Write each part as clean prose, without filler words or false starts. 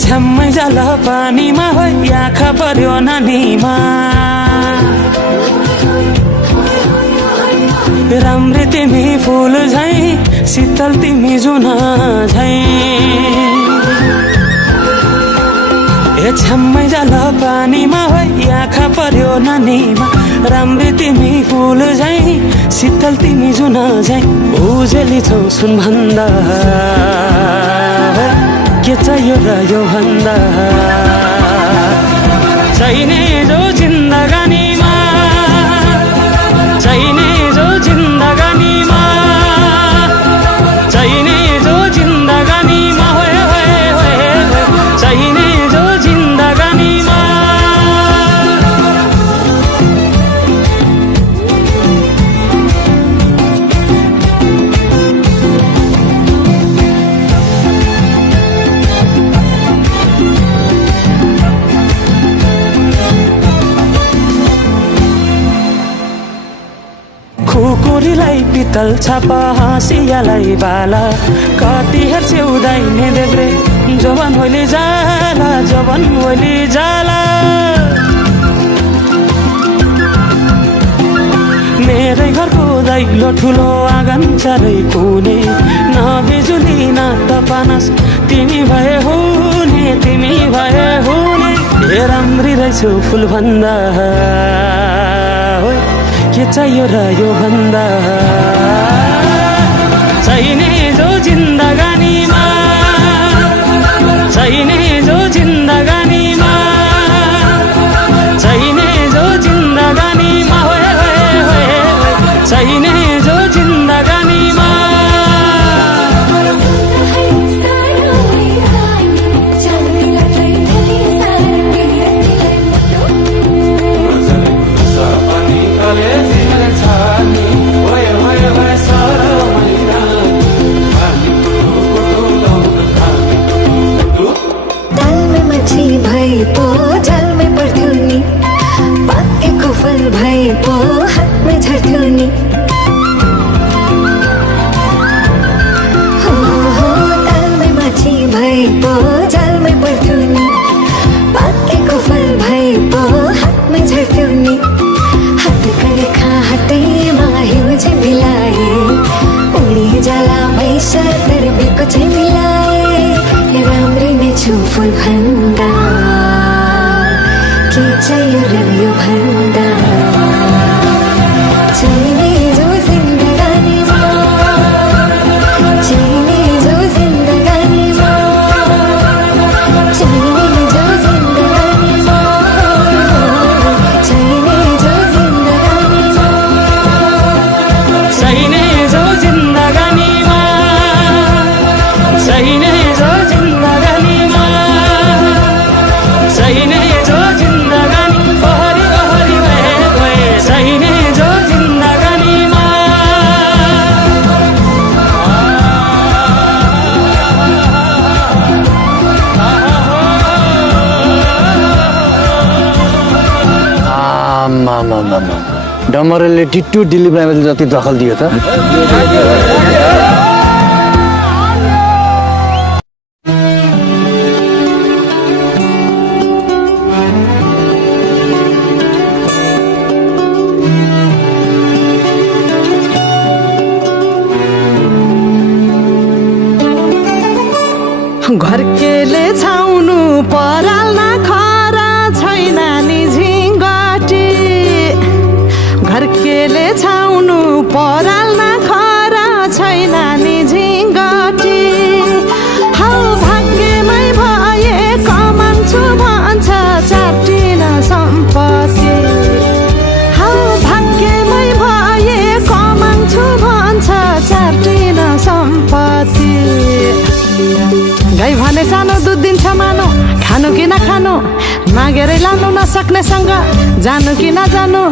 छ्याम्मै जाल पानीमा हो आँखा पर्यो नानीमा राम्री तिमी फुल झै शीतल तिमी जुना झै छ्याम्मै जाल पानीमा हो आँखा पर्यो नानीमा राम्री तिमी फुल झै शीतल तिमी जुना झै उजेली छौ सुन भन्दा के चाहियो र यो भन्दा चाहिने जो जिन्दगानीमा चाहिने जो जिन्दगानीमा चाहिने जो जिन्दगानीमा चाहिने जो जिन्दगानीमा खुकुरीलाई पितल छापा हाँसियालाई बाला कति हेर्छे उदाइने देब्रे जवान होली जाला जवान होली जाला मेरै घरको दैलो ठुलो आँगन चारै कुने न बिजुली न त पानस तिमी भए हुने तिमी भए हुने हे राम्री रहेछौ फुल भन्दा के चाहियो र यो भन्दा चाहिने जो जिन्दगानीमा चाहिने जो जिन्दगानीमा चाहिने जो जिन्दगानीमा चाहिने जो जिन्दगानीमा फुल भन्दा के चाहियो र यो भन्दा चाहिने जो जिन्दगानीमा चाहिने जो जिन्दगानीमा चाहिने जो जिन्दगानीमा चाहिने जो जिन्दगानीमा चाहिने जो जिन्दगानीमा चाहिने जो जिन्दगानीमा चाहिने जो जिन्दगानी बहरी बहरी भए चाहिने जो जिन्दगानीमा डमरेले टिट्टु दिलीप राईले जति दखल दियो त घरकेले छाउनु पराल खरा छैन नि झिङ्गटी घरकेले छाउनु पराल खरा छैन नि झिङ्गटी हौ भाग्यमै भए कमान्छु भन्छ चाटिन सम्पत्ति हौ भाग्यमै भए कमान्छु भन्छ चाटिन सम्पत्ति गाई भने सानो दुध दिन्छ मानो खानु कि नखानु मागेरै लानु नसक्नेसँग जानु कि नजानु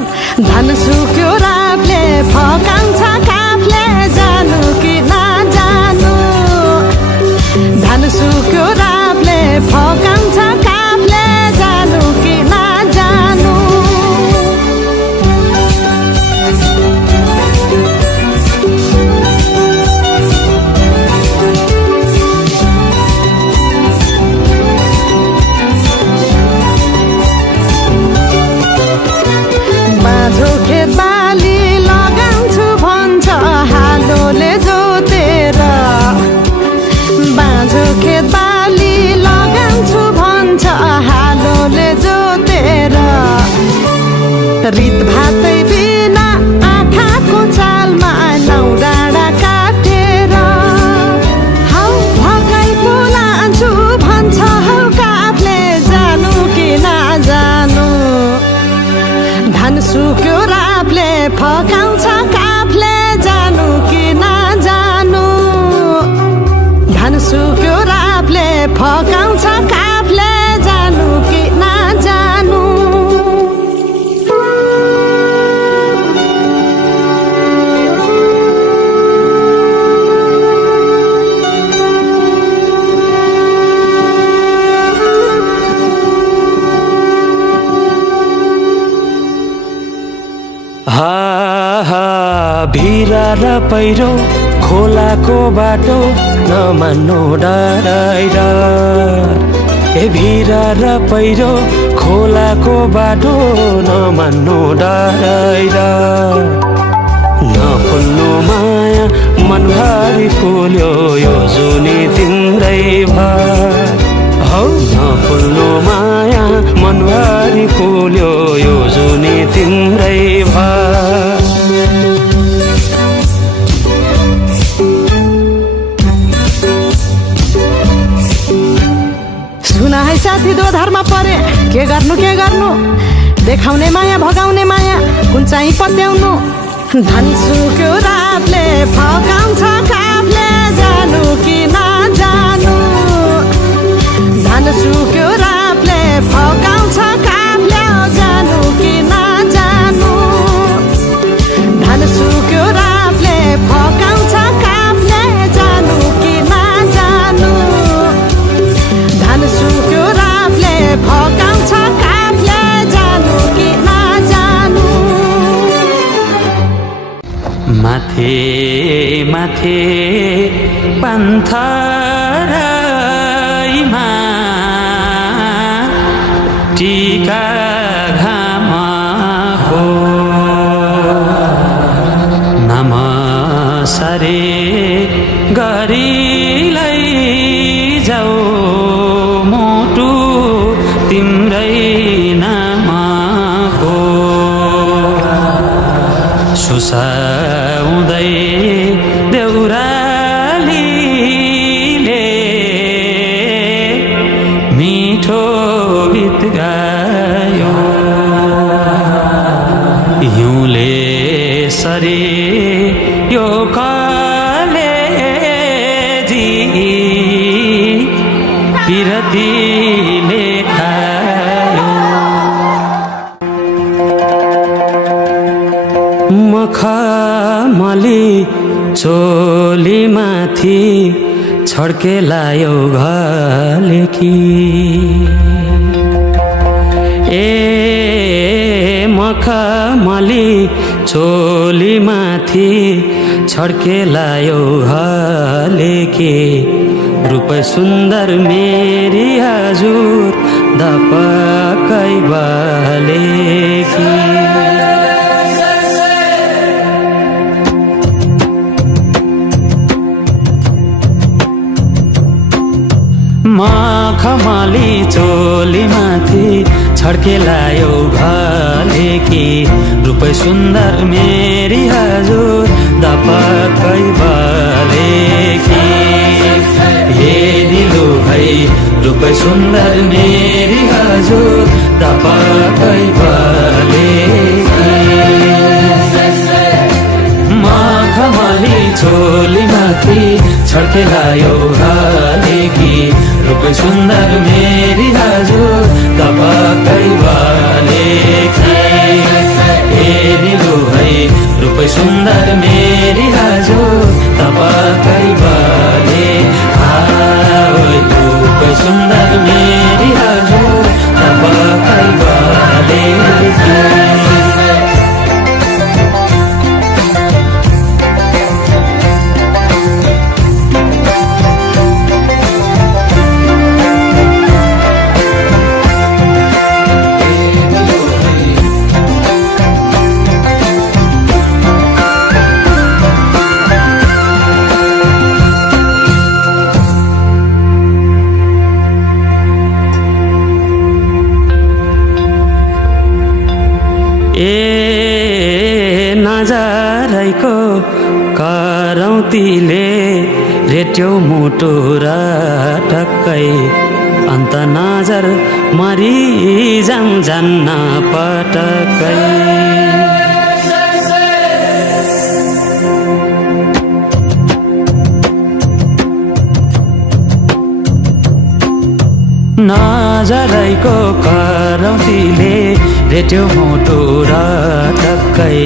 धान सुक्यो रातले फकान्छ काफले जानु कि नजानु धान सुक्यो रातले फकान्छ काफले जानु कि नजानु हातै बिना आँखाको चालमा नौ डाँडा काटेर हौ भगाइ बोलान्छु भन्छ हौ काफले जानु कि नजानु धान सुक्यो रापले फकाउँछ काफले जानु कि नजानु धान सुक्यो रापले फकाउँछ काफले जानु कि नजानु भिरा र पहिरो खोलाको बाटो नमान्नु डराइ डर ए भिरा र पहिरो खोलाको बाटो नमान्नु डराइ डर नफुल्नु माया मनभरि फुल्यो यो जुनी तिम्रै भर हौ नफुल्नु माया मनभरि फुल्यो यो जुनी तिम्रै भर सुना है साथी दोधारमा परे के गर्नु देखाउने माया भगाउने माया कुन चाहिँ पत्याउनु धान सुक्यो रातले फकाउँछ काफले जानु कि नजानु धान सुक्यो रातले फकाउँछ काफले जानु कि नजानु धान सुक्यो रातले फकाउँछ काफले जानु कि नजानु धान सुक्यो रातले फकाउँछ काफले जानु कि नजानु माथे माथे पन्थरैमा टीका घामको नाम सरे गरी लैजाऊ मोटु तिम्रै नामको सुसाउँदै देउरालीले मिठो गीत गायो हिउँले सरी यो कलेजी पिरतीले खायो मखमली चोली माथि छड्के लायो घलेकी ए मखमली चोली माथि छड्के लायो घलेकी रूप सुन्दर मेरी हजुर दपकै बलेकी मखमली चोली माथि छड्के लायो घलेकी रूप सुन्दर मेरी हजुर दपकै बलेकी हे दिलु भाइ रूप सुन्दर मेरी हजुर दपकै बलेकी मखमली चोली माथि छड्के लायो घलेकी रूप सुन्दर मेरी हजुर दपकै बलेकी हे दिलु भाइ रूप सुन्दर मेरी हजुर दपकै बले रूप सुन्दर मेरी हजुर दपकै बलेकी नजरैको करौतीले रेट्यो मुटु र टक्कै अन्त नजर मरि जान्न पटक्कै नजरैको करौतीले रेट्यो मुटु र टक्कै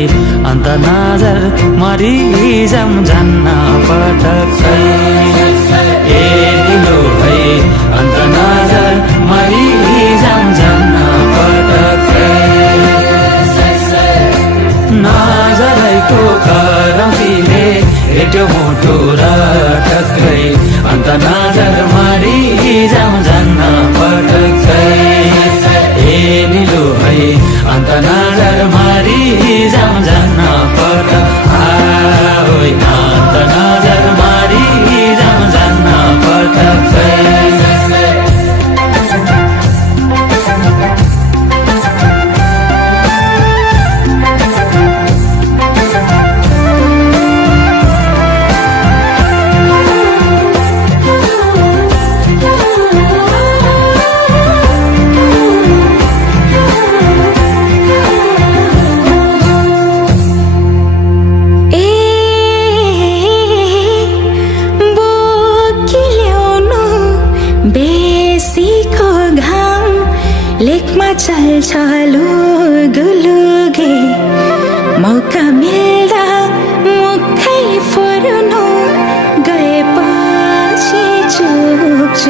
अन्त नजर मरि जान्न पटक्कै ए दिलो है अन्त नजर मरि जान्न पटक्कै नजरैको करौतीले रेट्यो मुटु र टक्कै अन्त नजर मरि जान्न पटक्कै ए निलो है अन्त नजर मरि जान्न पटक्कै अन्त नजर मरि जान्न पटक्कै चल्छ लुगुलुगे मौका मिल्दा मुखै फुर्नु गएपछि चुक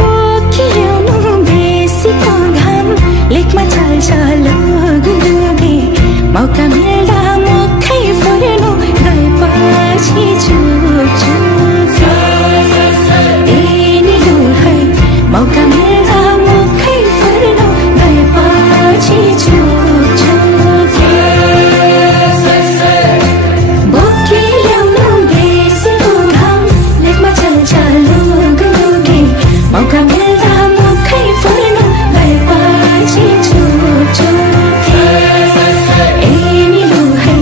बोकिल्याउनु बेसीको घाम लेखमा चल्छ लुगुलुगे मौका मिल्दा मौका मिल्दा मुखै फुर्नु गएपछि बोकी ल्याउनु बेसीको घाम लेखमा चल्छ लुगुलुगे मौका मिल्दा मुखै फुर्नु गएपछि ए निलो है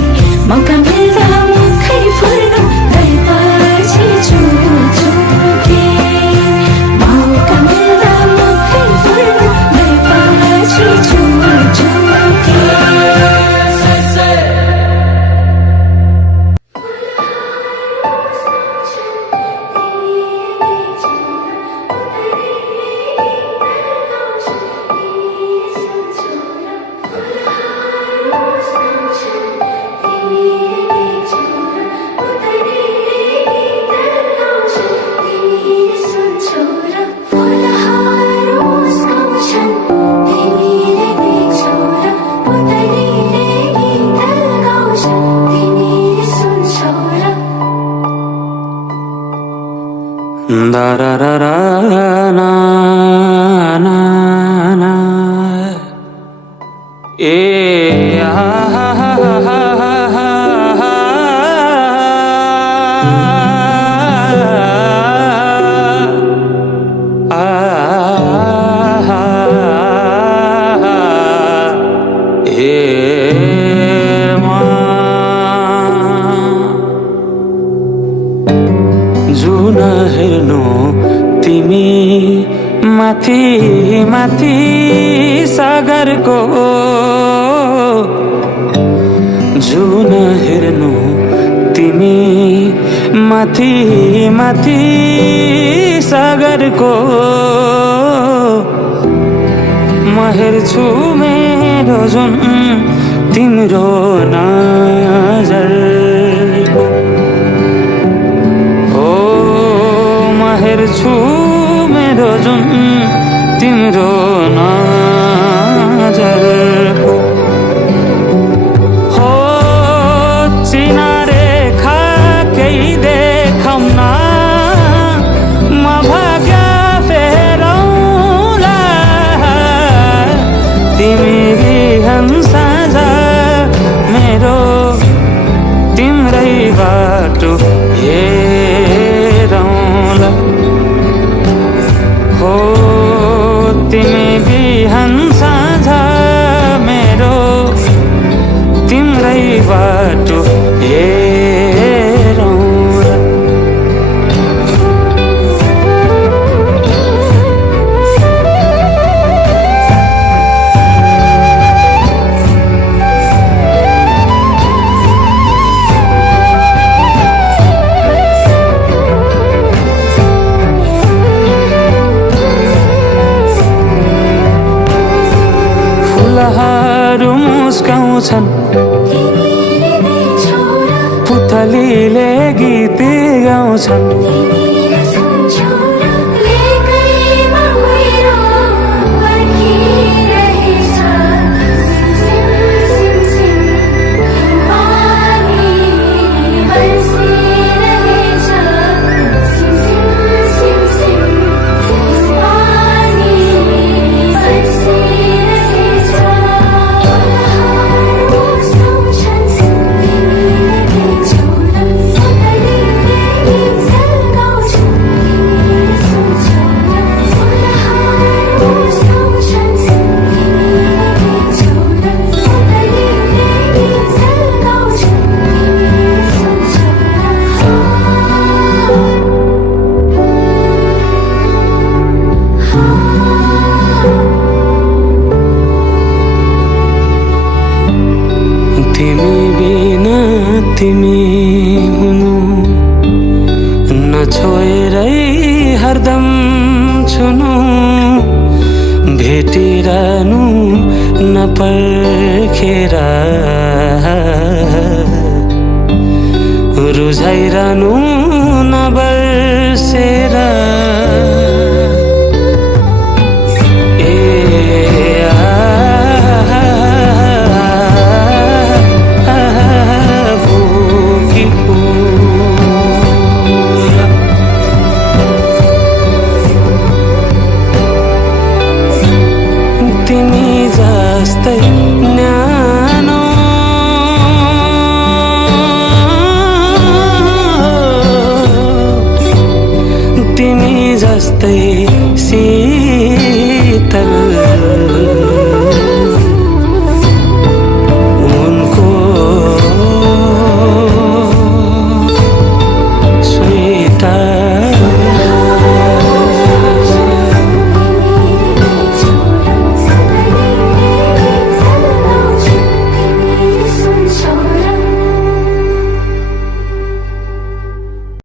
मौका मिल्दा मुखै फुर्नु गएपछि da da da da na na na ha ha ha जुन हेर्नु तिमी माथि माथि सागरको जुन हेर्नु तिमी माथि माथि सागरको म हेर्छु मेरो जुन तिम्रो नजरको हेर्छु मेरो जुन तिम्रो नजरको हो चिनारे खा केही देखाउन म भाग्य फेरौँला तिमी बिहान साँझ मेरो तिम्रै बाटो हेरौँला लगाउँछन् तिमीले सम्झौला लेकैमा गहिरो पर्खिरहेछ सिम सिम पानी बर्सिरहेछ सिम सिम पानी बर्सिरहेछ सम्झन् तिमीले सम्झौला तिमी बिना तिमी हुनु नछोएरै हरदम छुनु भेटिरहनु नपर्खेर रुझाइरहनु